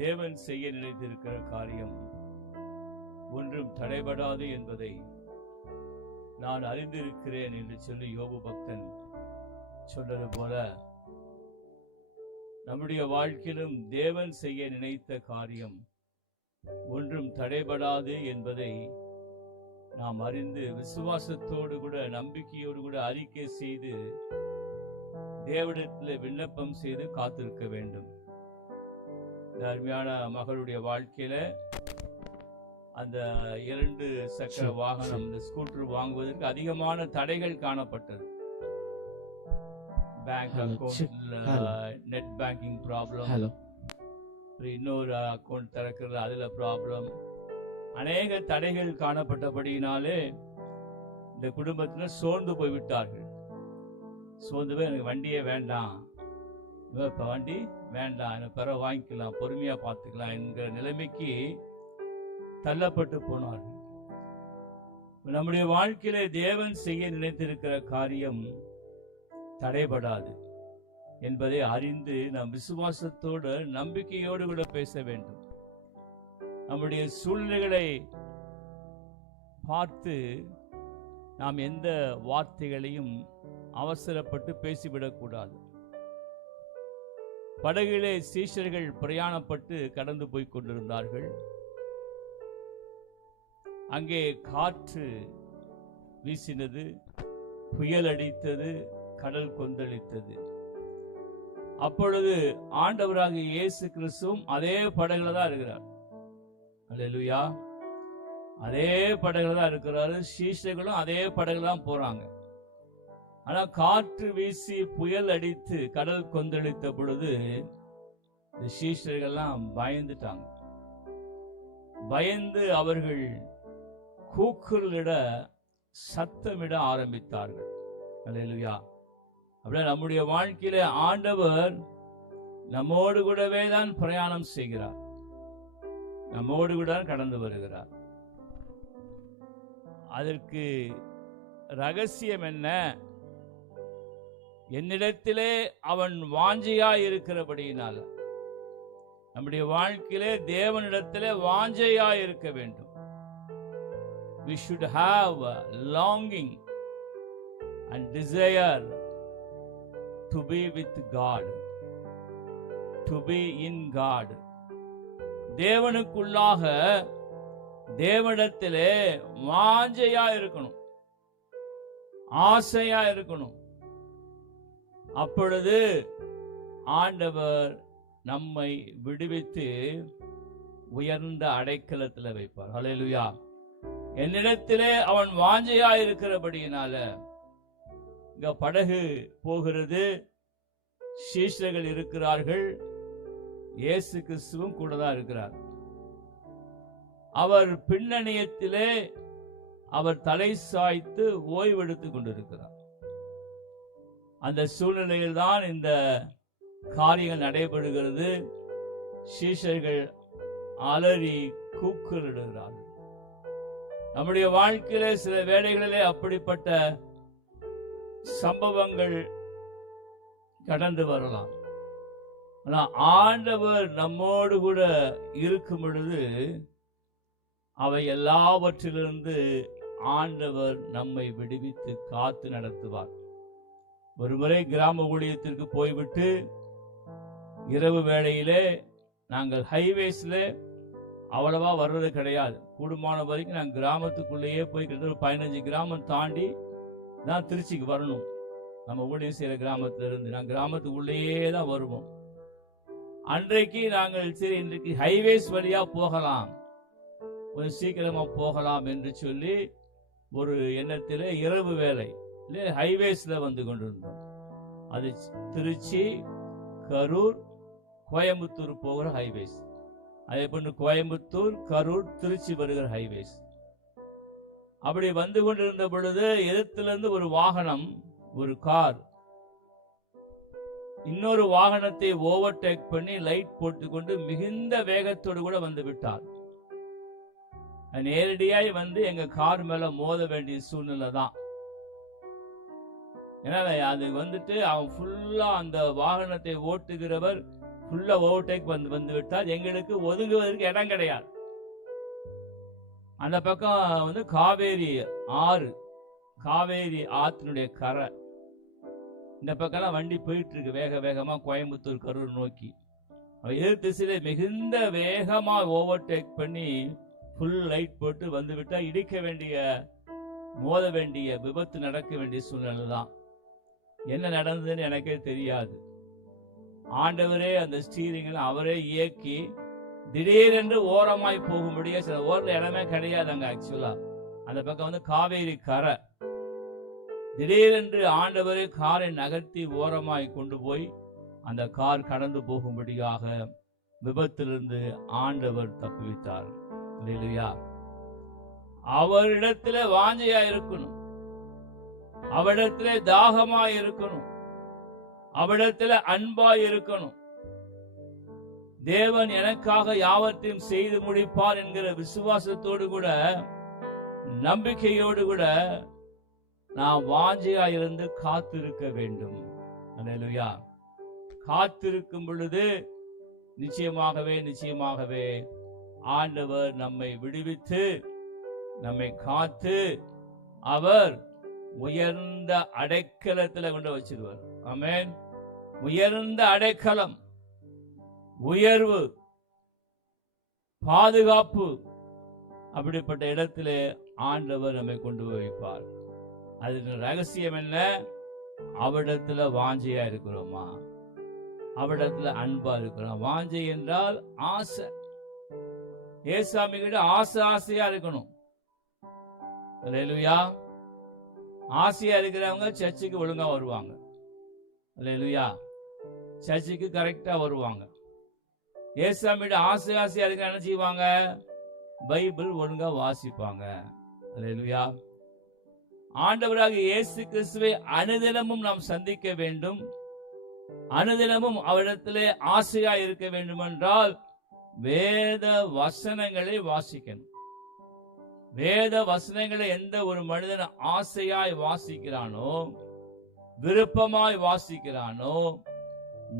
தேவன் செய்ய நினைத்திருக்கிற காரியம் ஒன்றும் தடைபடாது என்பதை நான் அறிந்திருக்கிறேன் என்று சொல்லி யோபு பக்தன் சொன்னது போல நம்முடைய வாழ்க்கையிலும் தேவன் செய்ய நினைத்த காரியம் ஒன்றும் தடைபடாது என்பதை நாம் அறிந்து விசுவாசத்தோடு கூட நம்பிக்கையோடு கூட அறிக்கை செய்து தேவனிடத்தில் விண்ணப்பம் செய்து காத்திருக்க வேண்டும். இந்த அருமையான மகளுடைய வாழ்க்கையில அந்த 2 சக்கர வாகனம், இந்த ஸ்கூட்டர் வாங்குவதற்கு அதிகமான தடைகள் காணப்பட்டது. பேங்க் அக்கௌண்ட்ல நெட் பேங்கிங் ப்ராப்ளம், இன்னொரு அக்கௌண்ட் திறக்கிறது அதுல ப்ராப்ளம், அநேக தடைகள் காணப்பட்டபடியினாலே இந்த குடும்பத்தில் சோர்ந்து போய்விட்டார்கள். சோர்ந்து போய் எனக்கு வண்டியே வேண்டாம், இப்ப வண்டி வேண்டாம், எனக்கு பிற வாங்கிக்கலாம், பொறுமையா பார்த்துக்கலாம் என்கிற நிலைமைக்கு தள்ளப்பட்டு போனார்கள். நம்முடைய வாழ்க்கையிலே தேவன் செய்ய நினைத்திருக்கிற காரியம் தடைபடாது என்பதை அறிந்து நாம் விசுவாசத்தோடு நம்பிக்கையோடு கூட பேச வேண்டும். நம்முடைய சூழ்நிலைகளை பார்த்து நாம் எந்த வார்த்தைகளையும் அவசரப்பட்டு பேசிவிடக்கூடாது. படகிலே சீஷர்கள் பிரயாணப்பட்டு கடந்து போய் கொண்டிருந்தார்கள். அங்கே காற்று வீசினது, புயல் அடித்தது, கடல் கொந்தளித்தது. அப்பொழுது ஆண்டவராகிய இயேசு கிறிஸ்துவும் அதே படகுல தான் இருக்கிறார். அல்லேலூயா, அதே படகுல தான் இருக்கிறாரு. சீஷர்களும் அதே படகுல தான் போறாங்க. ஆனா காற்று வீசி புயல் அடித்து கடல் கொந்தளித்த பொழுது இந்த சீஷர்கள்லாம் பயந்துட்டாங்க. பயந்து அவர்கள் கூக்குரலிட, சத்தமிட ஆரம்பித்தார்கள். அல்லேலூயா. அப்படியே நம்முடைய வாழ்க்கையில ஆண்டவர் நம்மோடு கூடவே தான் பிரயாணம் செய்கிறார், நம்மோடு கூட கடந்து வருகிறார். அதற்கு ரகசியம் என்ன? என்னிடத்திலே அவன் வாஞ்சையாய் இருக்கிறபடியினால நம்முடைய வாழ்க்கையிலே தேவனிடத்திலே வாஞ்சையாய் இருக்க வேண்டும். We should have a longing and desire to be with God, to be in God. தேவனுக்குள்ளாக தேவனிடத்திலே வாஞ்சையா இருக்கணும், ஆசையா இருக்கணும். அப்பொழுது ஆண்டவர் நம்மை விடுவித்து உயர்ந்த அடைக்கலத்தில் வைப்பார். ஹல்லேலூயா. என்னிடத்திலே அவன் வாஞ்சையா இருக்கிறபடியினால இங்க படகு போகிறது, சீஷர்கள் இருக்கிறார்கள், இயேசு கிறிஸ்துவும் கூட தான் இருக்கிறார். அவர் பின்னணியத்திலே அவர் தலை சாய்த்து ஓய்வெடுத்துக் கொண்டிருக்கிறார். அந்த சூழ்நிலையில் தான் இந்த காரியங்கள் நடைபெறுகிறது. சீஷர்கள் அலறி கூக்குரலிடுகிறார்கள். நம்முடைய வாழ்க்கையிலே சில வேளைகளிலே அப்படிப்பட்ட சம்பவங்கள் கடந்து வரலாம். ஆனால் ஆண்டவர் நம்மோடு கூட இருக்கும் பொழுது அவை எல்லாவற்றிலிருந்து ஆண்டவர் நம்மை விடுவித்து காத்து நடத்துவார். ஒருமுறை கிராம ஊழியத்திற்கு போய்விட்டு இரவு வேளையிலே நாங்கள் ஹைவேஸ்ல அவ்வளவா வர்றது கிடையாது. கூடுமான வரைக்கும் நாங்கள் கிராமத்துக்குள்ளேயே போய் 15 கிராமம் தாண்டி தான் திருச்சிக்கு வரணும். நம்ம ஊழியம் செய்யற கிராமத்துல இருந்து நாங்கள் கிராமத்துக்குள்ளேயே தான் வருவோம். அன்றைக்கு நாங்கள் சரி இன்றைக்கு ஹைவேஸ் வழியா போகலாம், கொஞ்சம் சீக்கிரமா போகலாம் என்று சொல்லி ஒரு எண்ணத்திலே இரவு வேலை ஹைவேஸ்ல வந்து கொண்டிருந்தோம். அது திருச்சி, கரூர், கோயம்புத்தூர் போகிற ஹைவேஸ். அதே போன்று கோயம்புத்தூர், கரூர், திருச்சி வருகிற ஹைவேஸ். அப்படி வந்து கொண்டிருந்த பொழுது எதிர்த்திலிருந்து ஒரு வாகனம், ஒரு கார் இன்னொரு வாகனத்தை ஓவர்டேக் பண்ணி லைட் போட்டுக்கொண்டு மிகுந்த வேகத்தோடு கூட வந்து விட்டார். நேரடியாய் வந்து எங்க கார் மேல மோத வேண்டிய சூழ்நிலை தான். ஏன்னா அது வந்துட்டு அவன் ஃபுல்லா அந்த வாகனத்தை ஓட்டுகிறவர் ஃபுல்லா ஓவர்டேக் வந்து விட்டால் எங்களுக்கு ஒதுங்குவதற்கு இடம் கிடையாது. அந்த பக்கம் வந்து காவேரி ஆறு, காவேரி ஆற்றினுடைய கரை. இந்த பக்கம்லாம் வண்டி போயிட்டு இருக்கு வேக வேகமா கோயம்புத்தூர் கரூர் நோக்கி. எதிர் திசையில மிகுந்த வேகமா ஓவர்டேக் பண்ணி ஃபுல் லைட் போட்டு வந்து விட்டா இடிக்க வேண்டிய, மோத வேண்டிய, விபத்து நடக்க வேண்டிய சூழ்நிலை தான். என்ன நடந்ததுன்னு எனக்கே தெரியாது. ஆண்டவரே அந்த ஸ்டீரிங் அவரே இயக்கி திடீரென்று ஓரமாய் போகும்படியா, சில ஓரத்துல இடமே கிடையாது அங்க. ஆக்சுவலா அந்த பக்கம் வந்து காவேரி கரை. திடீரென்று ஆண்டவரே காரை நகர்த்தி ஓரமாய் கொண்டு போய் அந்த கார் கடந்து போகும்படியாக விபத்திலிருந்து ஆண்டவர் தப்புவித்தார். அல்லேலூயா. அவரிடத்துல வாஞ்சையா இருக்கணும், அவரிடத்துல தாகமா இருக்கணும், அவரிடத்துல அன்பா இருக்கணும். தேவன் எனக்காக யாவற்றையும் செய்து முடிப்பார் என்கிற விசுவாசத்தோடு கூட, நம்பிக்கையோடு கூட நாம் வாஞ்சையா இருந்து காத்திருக்க வேண்டும். அல்லேலூயா. காத்திருக்கும் பொழுது நிச்சயமாகவே ஆண்டவர் நம்மை விடுவித்து நம்மை காத்து அவர் உயர்ந்த அடைக்கலத்தில் கொண்டு வச்சிருவார். ஆமென். உயர்ந்த அடைக்கலம், உயர்வு, பாதுகாப்பு, அப்படிப்பட்ட இடத்திலே ஆண்டவர் நம்மை கொண்டு வைப்பார். அதுக்கு ரகசியம் என்ன? அவரிடத்துல வாஞ்சையா இருக்கிறோமா, அவரிடத்துல அன்பா இருக்கிறோம். வாஞ்சை என்றால் ஆசை. ஏசாமி கிட்ட ஆசையா இருக்கணும். அல்லேலூயா. ஆசையா இருக்கிறவங்க சர்ச்சுக்கு ஒழுங்கா வருவாங்க. அல்லேலூயா. சர்ச்சுக்கு கரெக்டா வருவாங்க. ஏசாமியோட ஆசையா இருக்க என்ன செய்வாங்க? பைபிள் ஒழுங்கா வாசிப்பாங்க. அல்லேலூயா. ஆண்டவராகிய இயேசு கிறிஸ்துவை அனுதினமும் நாம் சந்திக்க வேண்டும். அனுதினமும் அவரிடத்திலே ஆசையா இருக்க வேண்டும் என்றால் வேத வசனங்களை வாசிக்கணும். வேத வசனங்களை எந்த ஒரு மனிதன் ஆசையாய் வாசிக்கிறானோ, விருப்பமாய் வாசிக்கிறானோ,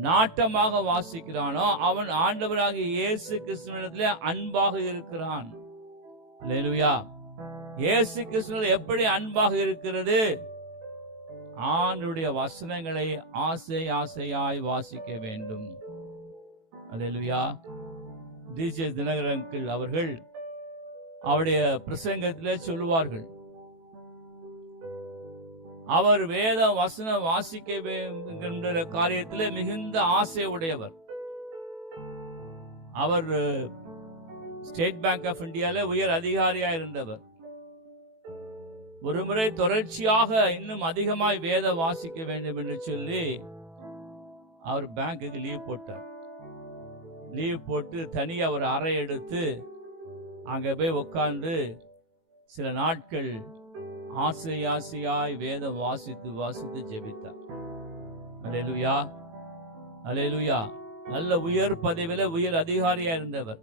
நாட்டமாக வாசிக்கிறானோ, அவன் ஆண்டவராகிய இயேசு கிறிஸ்துவினிடத்திலே அன்பாக இருக்கிறான். அல்லேலூயா. இயேசு கிறிஸ்துவினிடத்தில் எப்படி அன்பாக இருக்கிறது? ஆண்டவருடைய வசனங்களை ஆசையாய் வாசிக்க வேண்டும். அல்லேலூயா. டிஜே தினகரன் அவர்கள் அவருடைய பிரசங்கத்திலே சொல்லுவார்கள், அவர் வேத வசனம் வாசிக்க காரியத்திலே மிகுந்த ஆசை உடையவர். அவர் ஸ்டேட் பேங்க் ஆஃப் இந்தியால உயர் அதிகாரியா இருந்தவர். ஒரு முறை தொடர்ச்சியாக இன்னும் அதிகமாய் வேத வாசிக்க வேண்டும் என்று சொல்லி அவர் பேங்குக்கு லீவ் போட்டார். லீவ் போட்டு தனியா ஒரு அறை எடுத்து அங்க போய் உட்கார்ந்து சில நாட்கள் ஆசையாய் வேதம் வாசித்து ஜெபித்தார். அல்லேலூயா. அல்லேலூயா. நல்ல உயர் பதவியில உயர் அதிகாரியா இருந்தவர்.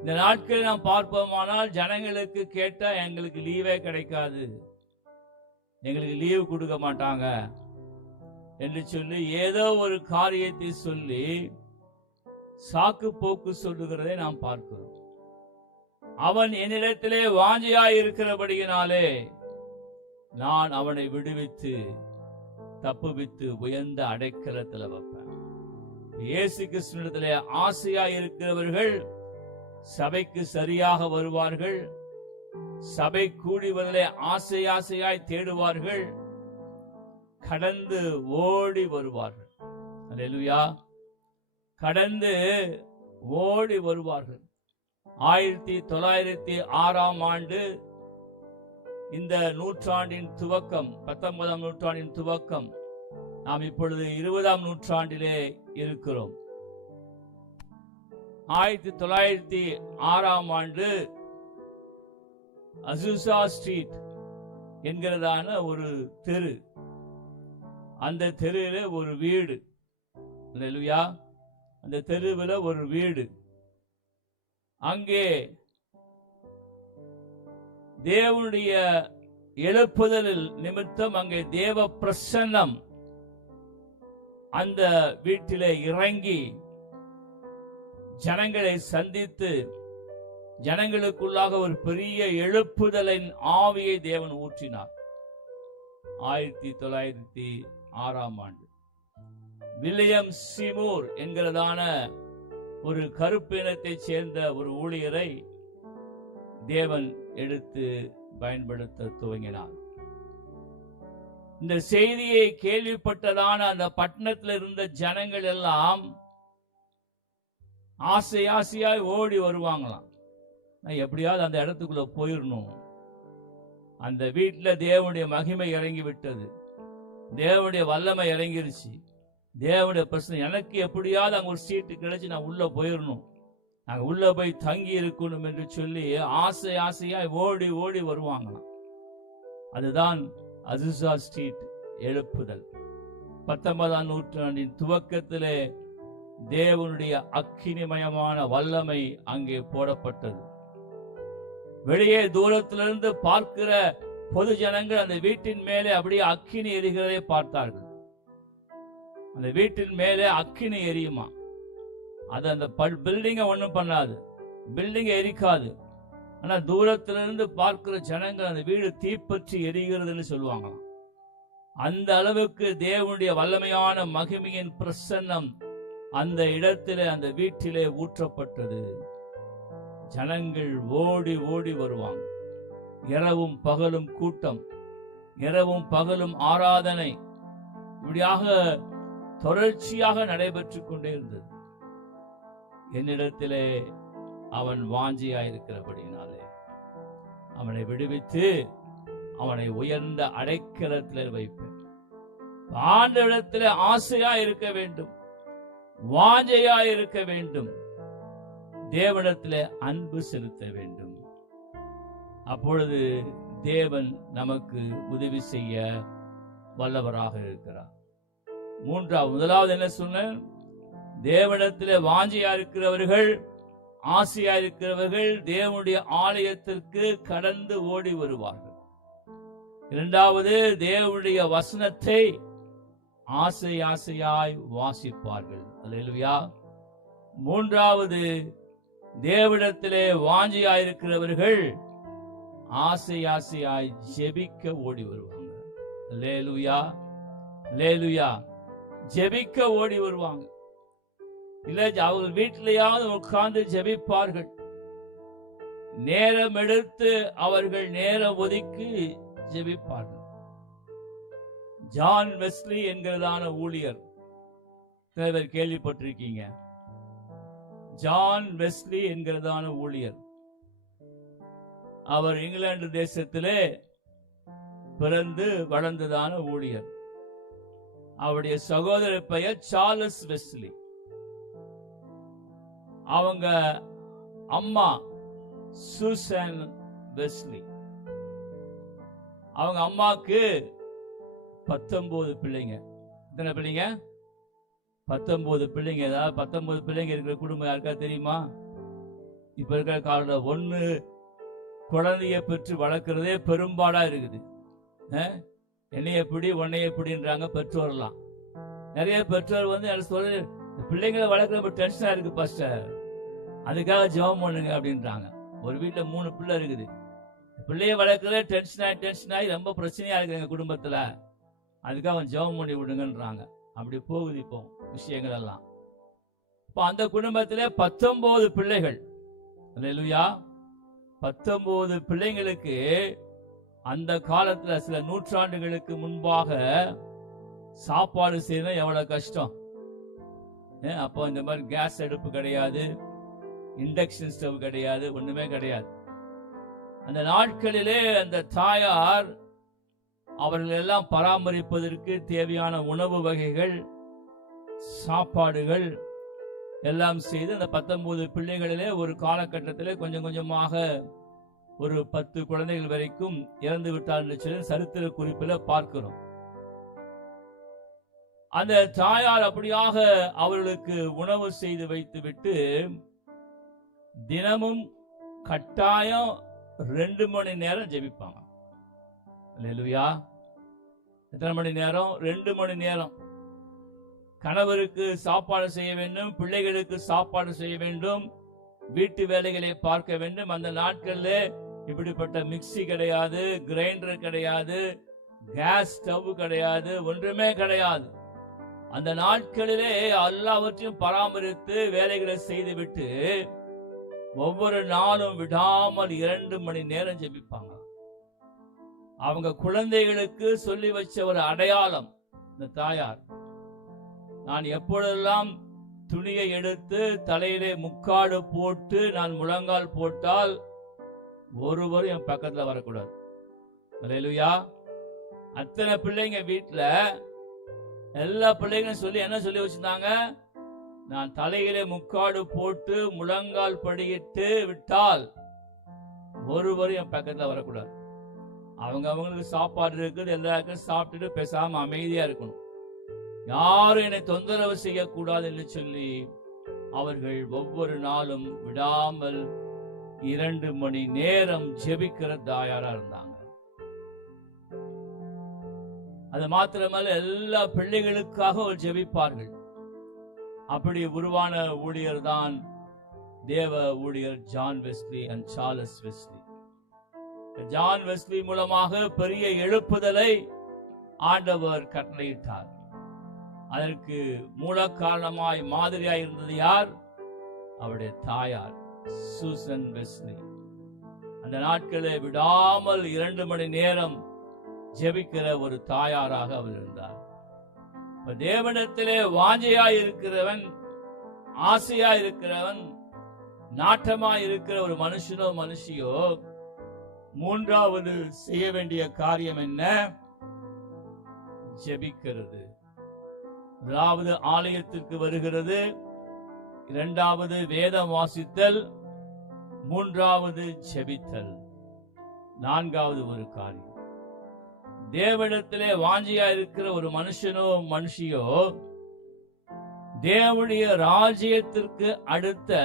இந்த நாட்கள் நாம் பார்ப்போமானால் ஜனங்களுக்கு கேட்டா எங்களுக்கு லீவே கிடைக்காது, எங்களுக்கு லீவு கொடுக்க மாட்டாங்க என்று சொல்லி ஏதோ ஒரு காரியத்தை சொல்லி சாக்கு போக்கு சொல்லுகிறதை நாம் பார்க்கிறோம். அவன் என்னிடத்திலே வாஞ்சையாய் இருக்கிறபடியினாலே நான் அவனை விடுவித்து தப்புவித்து உயர்ந்த அடைக்கலத்தில் வைப்பேன். இயேசு கிறிஸ்துவினிடத்திலே ஆசையாய் இருக்கிறவர்கள் சபைக்கு சரியாக வருவார்கள். சபை கூடி வருவதை ஆசையாய் தேடுவார்கள். கடந்து ஓடி வருவார்கள். அல்லேலூயா. கடந்து ஓடி வருவார்கள். 1906ஆம் ஆண்டு இந்த நூற்றாண்டின் துவக்கம், 19ஆம் நூற்றாண்டின் துவக்கம். நாம் இப்பொழுது 20ஆம் நூற்றாண்டிலே இருக்கிறோம். 1906ஆம் ஆண்டு அசூசா ஸ்ட்ரீட் என்கிறதான ஒரு தெரு, அந்த தெருவில் ஒரு வீடு. அல்லேலூயா. அந்த தெருவில் ஒரு வீடு. அங்கே தேவனுடைய எழுப்புதலில் நிமித்தம் அங்கே தேவ பிரசன்னம் அந்த வீட்டிலே இறங்கி ஜனங்களை சந்தித்து ஜனங்களுக்குள்ளாக ஒரு பெரிய எழுப்புதலின் ஆவியை தேவன் ஊற்றினார். 1906 வில்லியம் சீமூர் என்கிறதான ஒரு கருப்பினத்தை சேர்ந்த ஒரு ஊழியரை தேவன் எடுத்து பயன்படுத்த துவங்கினார். இந்த செய்தியை கேள்விப்பட்டதான அந்த பட்டணத்தில் இருந்த ஜனங்கள் எல்லாம் ஆசையாய் ஓடி வருவாங்களாம். நான் எப்படியாவது அந்த இடத்துக்குள்ள போயிடணும். அந்த வீட்டில் தேவனுடைய மகிமை இறங்கி விட்டது, தேவனுடைய வல்லமை இறங்கிருச்சு, தேவனுடைய பிரச்சனை. எனக்கு எப்படியாவது அங்க ஒரு சீட்டு கிடைச்சு நான் உள்ள போயிடணும், நாங்க உள்ள போய் தங்கி இருக்கணும் என்று சொல்லி ஆசையாய் ஓடி ஓடி வருவாங்களாம். அதுதான் அசுசா ஸ்ட்ரீட் எழுப்புதல். 19ஆம் நூற்றாண்டின் துவக்கத்திலே தேவனுடைய அக்கினிமயமான வல்லமை அங்கே போடப்பட்டது. வெளியே தூரத்திலிருந்து பார்க்கிற பொது ஜனங்கள் அந்த வீட்டின் மேலே அப்படியே அக்கினி எரிகிறதை பார்த்தார்கள். அந்த வீட்டின் மேலே அக்கினி எரியுமா. அது அந்த பில்டிங்கை ஒன்றும் பண்ணாது, பில்டிங்கை எரிக்காது. ஆனா தூரத்திலிருந்து பார்க்கிற ஜனங்கள் அந்த வீடு தீப்பற்றி எரிகிறதுன்னு சொல்லுவாங்களாம். அந்த அளவுக்கு தேவனுடைய வல்லமையான மகிமையின் பிரசன்னம் அந்த இடத்திலே அந்த வீட்டிலே ஊற்றப்பட்டது. ஜனங்கள் ஓடி ஓடி வருவாங்க. இரவும் பகலும் கூட்டம், இரவும் பகலும் ஆராதனை, இப்படியாக தொடர்ச்சியாக நடைபெற்றுக் கொண்டே இருந்தது. என்னிடத்திலே அவன் வாஞ்சியாயிருக்கிறபடினாலே அவனை விடுவித்து அவனை உயர்ந்த அடைக்கலத்தில் வைப்பேன். ஆண்டவரிடத்திலே ஆசையா இருக்க வேண்டும், வாஞ்சையா இருக்க வேண்டும், தேவனிடத்திலே அன்பு செலுத்த வேண்டும். அப்பொழுது தேவன் நமக்கு உதவி செய்ய வல்லவராக இருக்கிறார். முதலாவது என்ன சொன்ன? தேவனிடத்திலே வாஞ்சையா இருக்கிறவர்கள், ஆசையா இருக்கிறவர்கள் தேவனுடைய ஆலயத்திற்கு கடந்து ஓடி வருவார்கள். இரண்டாவது, தேவனுடைய வசனத்தை ஆசையாய் வாசிப்பார்கள். அல்லேலூயா. மூன்றாவது, தேவனிடத்திலே வாஞ்சியாயிருக்கிறவர்கள் ஆசையாய் ஜெபிக்க ஓடி வருவாங்க. அல்லேலூயா, அல்லேலூயா. ஜெபிக்க ஓடி வருவாங்க. இல்ல அவர்கள் வீட்டிலேயாவது உட்கார்ந்து ஜெபிப்பார்கள். நேரம் எடுத்து அவர்கள் நேரம் ஒதுக்கி ஜெபிப்பார்கள். ஜான் வெஸ்லி என்கிறதான ஊழியர், சிலர் கேள்விப்பட்டிருக்கீங்க. ஜான் வெஸ்லி என்கிறதான ஊழியர், அவர் இங்கிலாந்து தேசத்திலே பிறந்து வளர்ந்ததான ஊழியர். அவருடைய சகோதர பெயர் சார்லஸ் வெஸ்லி. அவங்க அம்மா சூசன் வெஸ்லி. அவங்க அம்மாக்கு 19 பிள்ளைங்க. எத்தனை பிள்ளைங்க? 19 பிள்ளைங்க. ஏதாவது 19 பிள்ளைங்க இருக்கிற குடும்பம் யாருக்கா தெரியுமா? இப்ப இருக்கிற காலத்துல ஒண்ணு குழந்தைய பெற்று வளர்க்கிறதே பெரும்பாடா இருக்குது. என்னைய எப்படி உன்னைய எப்படின்றாங்க பெற்றோர்லாம். நிறைய பெற்றோர் வந்து சொல்ல, பிள்ளைங்களை வளர்க்குற டென்ஷனா இருக்கு பாஸ்டர், அதுக்காக ஜெபம் பண்ணுங்க அப்படின்றாங்க. ஒரு வீட்டுல 3 பிள்ளை இருக்குது, பிள்ளைய வளர்க்கல டென்ஷன் ஆகி ரொம்ப பிரச்சனையா இருக்கு எங்க குடும்பத்துல, அதுக்காக அவன் ஜெபம் பண்ணி விடுங்கன்றாங்க. அப்படி போகுது இப்போ விஷயங்கள் எல்லாம். இப்போ அந்த குடும்பத்திலே 19 பிள்ளைகள். அல்லேலூயா. 19 பிள்ளைங்களுக்கு அந்த காலத்துல சில நூற்றாண்டுகளுக்கு முன்பாக சாப்பாடு செய்யணும் எவ்வளவு கஷ்டம். அப்போ இந்த மாதிரி கேஸ் அடுப்பு கிடையாது, இண்டக்ஷன் ஸ்டவ் கிடையாது, ஒண்ணுமே கிடையாது. அந்த நாட்களிலே அந்த தாயார் அவர்கள் எல்லாம் பராமரிப்பதற்கு தேவையான உணவு வகைகள், சாப்பாடுகள் எல்லாம் செய்து அந்த 19 பிள்ளைகளிலே ஒரு காலகட்டத்திலே கொஞ்சம் கொஞ்சமாக ஒரு 10 குழந்தைகள் வரைக்கும் இறந்து விட்டார் என்று சொல்லி சரித்திர குறிப்பில் பார்க்கிறோம். அந்த தாயார் அப்படியாக அவர்களுக்கு உணவு செய்து வைத்து விட்டு தினமும் கட்டாயம் 2 மணி நேரம் ஜெபிப்பாங்க. அல்லேலூயா. எத்தனை மணி நேரம்? 2 மணி நேரம். கணவருக்கு சாப்பாடு செய்ய வேண்டும், பிள்ளைகளுக்கு சாப்பாடு செய்ய வேண்டும், வீட்டு வேலைகளை பார்க்க வேண்டும். அந்த நாட்கள்ல இப்படிப்பட்ட மிக்சி கிடையாது, கிரைண்டர் கிடையாது, கேஸ் ஸ்டவ் கிடையாது, ஒன்றுமே கிடையாது. அந்த நாட்களிலே எல்லாவற்றையும் பராமரித்து வேலைகளை செய்துவிட்டு ஒவ்வொரு நாளும் விடாமல் 2 மணி நேரம் ஜெபிப்பாங்க. அவங்க குழந்தைகளுக்கு சொல்லி வச்ச ஒரு அடையாளம் இந்த தாயார். நான் எப்பொழுதெல்லாம் துணியை எடுத்து தலையிலே முக்காடு போட்டு நான் முழங்கால் போட்டால் ஒருவரும் என் பக்கத்துல வரக்கூடாது. அல்லேலூயா. அத்தனை பிள்ளைங்க வீட்டுல எல்லா பிள்ளைங்களும் சொல்லி என்ன சொல்லி வச்சிருந்தாங்க, நான் தலையிலே முக்காடு போட்டு முழங்கால் படியிட்டு விட்டால் ஒருவரும் என் பக்கத்துல வரக்கூடாது. அவங்களுக்கு சாப்பாடு இருக்குது, எல்லாருக்கும் சாப்பிட்டுட்டு பேசாம அமைதியா இருக்கணும், யாரும் என்னை தொந்தரவு செய்யக்கூடாது என்று சொல்லி அவர்கள் ஒவ்வொரு நாளும் விடாமல் 2 மணி நேரம் ஜெபிக்கிற தாயாரா இருந்தாங்க. அது மாத்திரமல்ல, எல்லா பிள்ளைகளுக்காக ஜெபிப்பார்கள். அப்படி உருவான ஊழியர் தான் தேவ ஊழியர் John Wesley and Charles Wesley. John Wesley மூலமாக பெரிய எழுப்புதலை ஆண்டவர் கட்டளையிட்டார். அதற்கு மூல காரணமாய் மாதிரியாய் இருந்தது யார்? அவருடைய தாயார் சூசன் வெஸ்லி. அந்த நாட்களே விடாமல் 2 மணி நேரம் ஜெபிக்கிற ஒரு தாயாராக அவர் இருந்தார். தேவனிடத்திலே வாஞ்சையாய் இருக்கிறவன், ஆசையாய் இருக்கிறவன், நாட்டமாய் இருக்கிற ஒரு மனுஷனோ மனுஷியோ மூன்றாவது செய்ய வேண்டிய காரியம் என்ன? ஜெபிக்கிறது. முதலாவது ஆலயத்திற்கு வருகிறது, இரண்டாவது வேதம் வாசித்தல், மூன்றாவது ஜெபித்தல், நான்காவது ஒரு காரியம். தேவனிடத்திலே வாஞ்சியா இருக்கிற ஒரு மனுஷனோ மனுஷியோ தேவனுடைய ராஜ்யத்திற்கு அடுத்த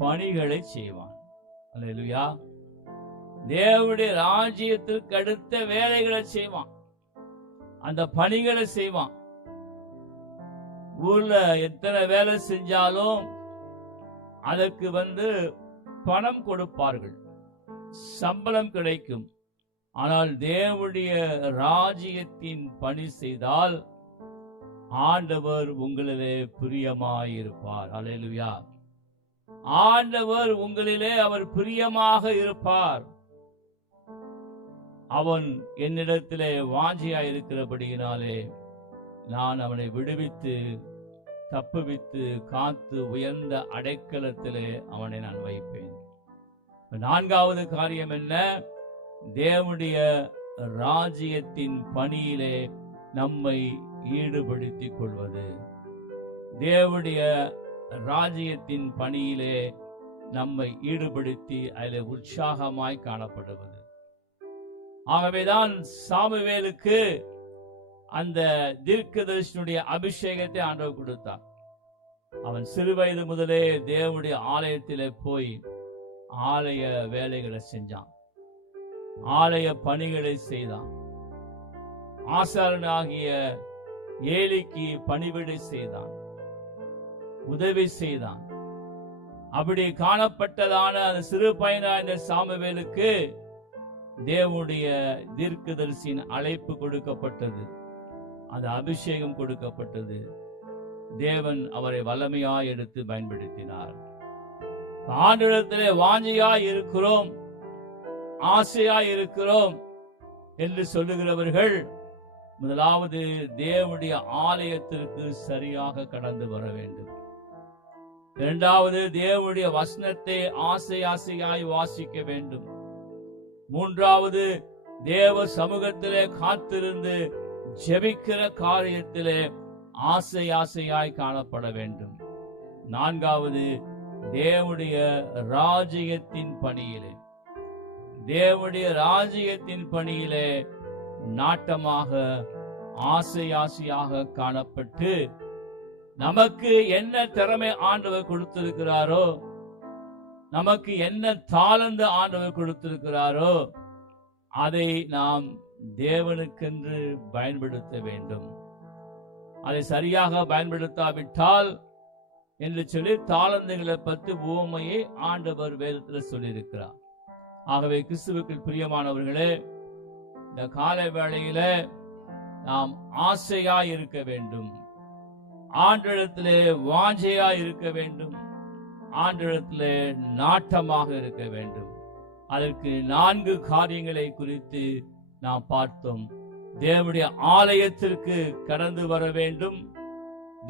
பணிகளை செய்வான். அல்லேலூயா. தேவனுடைய ராஜ்யத்திற்கு அடுத்த வேலைகளை செய்வான், அந்த பணிகளை செய்வான். ஊர்ல எத்தனை வேலை செஞ்சாலும் அதற்கு பணம் கொடுப்பார்கள், சம்பளம் கிடைக்கும். ஆனால் தேவனுடைய ராஜ்யத்தின் பணி செய்தால் ஆண்டவர் உங்களிலே பிரியமாயிருப்பார். அல்லேலூயா. ஆண்டவர் உங்களிலே அவர் பிரியமாக இருப்பார். அவன் என்னிடத்திலே வாஞ்சியாய் இருக்கிறபடியினாலே நான் அவனை விடுவித்து தப்புவித்து காத்து உயர்ந்த அடைக்கலத்திலே அவனை நான் வைப்பேன். நான்காவது காரியம் என்ன? தேவனுடைய ராஜ்யத்தின் பணியிலே நம்மை ஈடுபடுத்திக் கொள்வது. தேவனுடைய ராஜ்யத்தின் பணியிலே நம்மை ஈடுபடுத்தி அதில் உற்சாகமாய் காணப்படுவது. ஆகவேதான் சாமுவேலுக்கு அந்த தீர்க்கதரிசியினுடைய அபிஷேகத்தை ஆண்டவர் கொடுத்தார். அவன் சிறுவயது முதலே தேவனுடைய ஆலயத்திலே போய் ஆலய வேலைகளை செஞ்சான், ஆலய பணிகளை செய்தான். ஆசாரனாகிய ஏலிக்கு பணிவிடை செய்தான், உதவி செய்தான். அப்படி காணப்பட்டதான அந்த சிறு பையனான சாமுவேலுக்கு தேவனுடைய தீர்க்கதரிசியின் அழைப்பு கொடுக்கப்பட்டது, அந்த அபிஷேகம் கொடுக்கப்பட்டது. தேவன் அவரை வல்லமையாய் எடுத்து பயன்படுத்தினார். ஆண்டவரிடத்திலே வாஞ்சையாய் இருக்கிறோம், ஆசையாய் இருக்கிறோம் என்று சொல்லுகிறவர்கள் முதலாவது தேவனுடைய ஆலயத்திற்கு சரியாக கடந்து வர வேண்டும். இரண்டாவது தேவனுடைய வசனத்தை ஆசையாய் வாசிக்க வேண்டும். மூன்றாவது தேவ சமூகத்திலே காத்திருந்து ஜெபிக்கிற காரியத்திலே ஆசையாய் காணப்பட வேண்டும். நான்காவது தேவனுடைய ராஜ்யத்தின் பணியிலே, தேவனுடைய ராஜ்யத்தின் பணியிலே நாட்டமாக ஆசையாக காணப்பட்டு நமக்கு என்ன திறமை ஆண்டவர் கொடுத்திருக்கிறாரோ, நமக்கு என்ன தாளந்து ஆண்டவர் கொடுத்திருக்கிறாரோ அதை நாம் தேவனுக்கென்று பயன்படுத்த வேண்டும். அதை சரியாக பயன்படுத்தாவிட்டால் என்று சொல்லி தாளந்துகளை பற்றி உவமையை ஆண்டவர் வேதத்தில் சொல்லியிருக்கிறார். ஆகவே கிறிஸ்துவுக்குள் பிரியமானவர்களே, இந்த கால வேளையில நாம் ஆசையாய் இருக்க வேண்டும், ஆண்டவரிடத்திலே வாஞ்சையாய் இருக்க வேண்டும், ஆண்டவரிடத்திலே நாட்டமாக இருக்க வேண்டும். அதற்கு 4 காரியங்களை குறித்து நாம் பார்த்தோம். தேவனுடைய ஆலயத்திற்கு கடந்து வர வேண்டும்,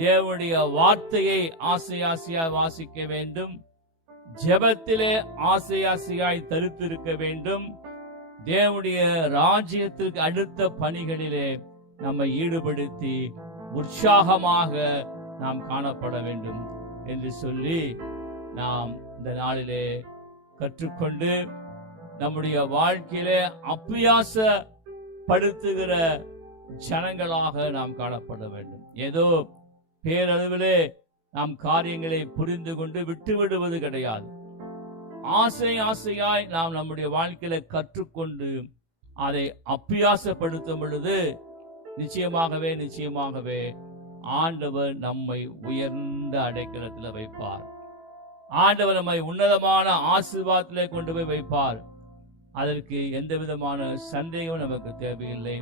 தேவனுடைய வார்த்தையை ஆசையாய் வாசிக்க வேண்டும், ஜெபத்திலே ஆசையாய் தரித்திருக்க வேண்டும், தேவனுடைய ராஜ்யத்திற்கு அடுத்த பணிகளிலே நம்மை ஈடுபடுத்தி உற்சாகமாக நாம் காணப்பட வேண்டும் என்று சொல்லி நாம் இந்த நாளிலே கற்றுக்கொண்டு நம்முடைய வாழ்க்கையிலே அபியாசப்படுத்துகிற ஜனங்களாக நாம் காணப்பட வேண்டும். ஏதோ பேரளவிலே நாம் காரியங்களை புரிந்து கொண்டு விட்டுவிடுவது கிடையாது. ஆசையாய் நாம் நம்முடைய வாழ்க்கையில கற்றுக்கொண்டு அதை அபியாசப்படுத்தும் பொழுது நிச்சயமாகவே ஆண்டவர் நம்மை உயர்ந்த அடைக்கலத்தில் வைப்பார். ஆண்டவர் நம்மை உன்னதமான ஆசீர்வாதத்திலே கொண்டு போய் வைப்பார். அதற்கு எந்த விதமான சந்தேகம் நமக்கு தேவையில்லை.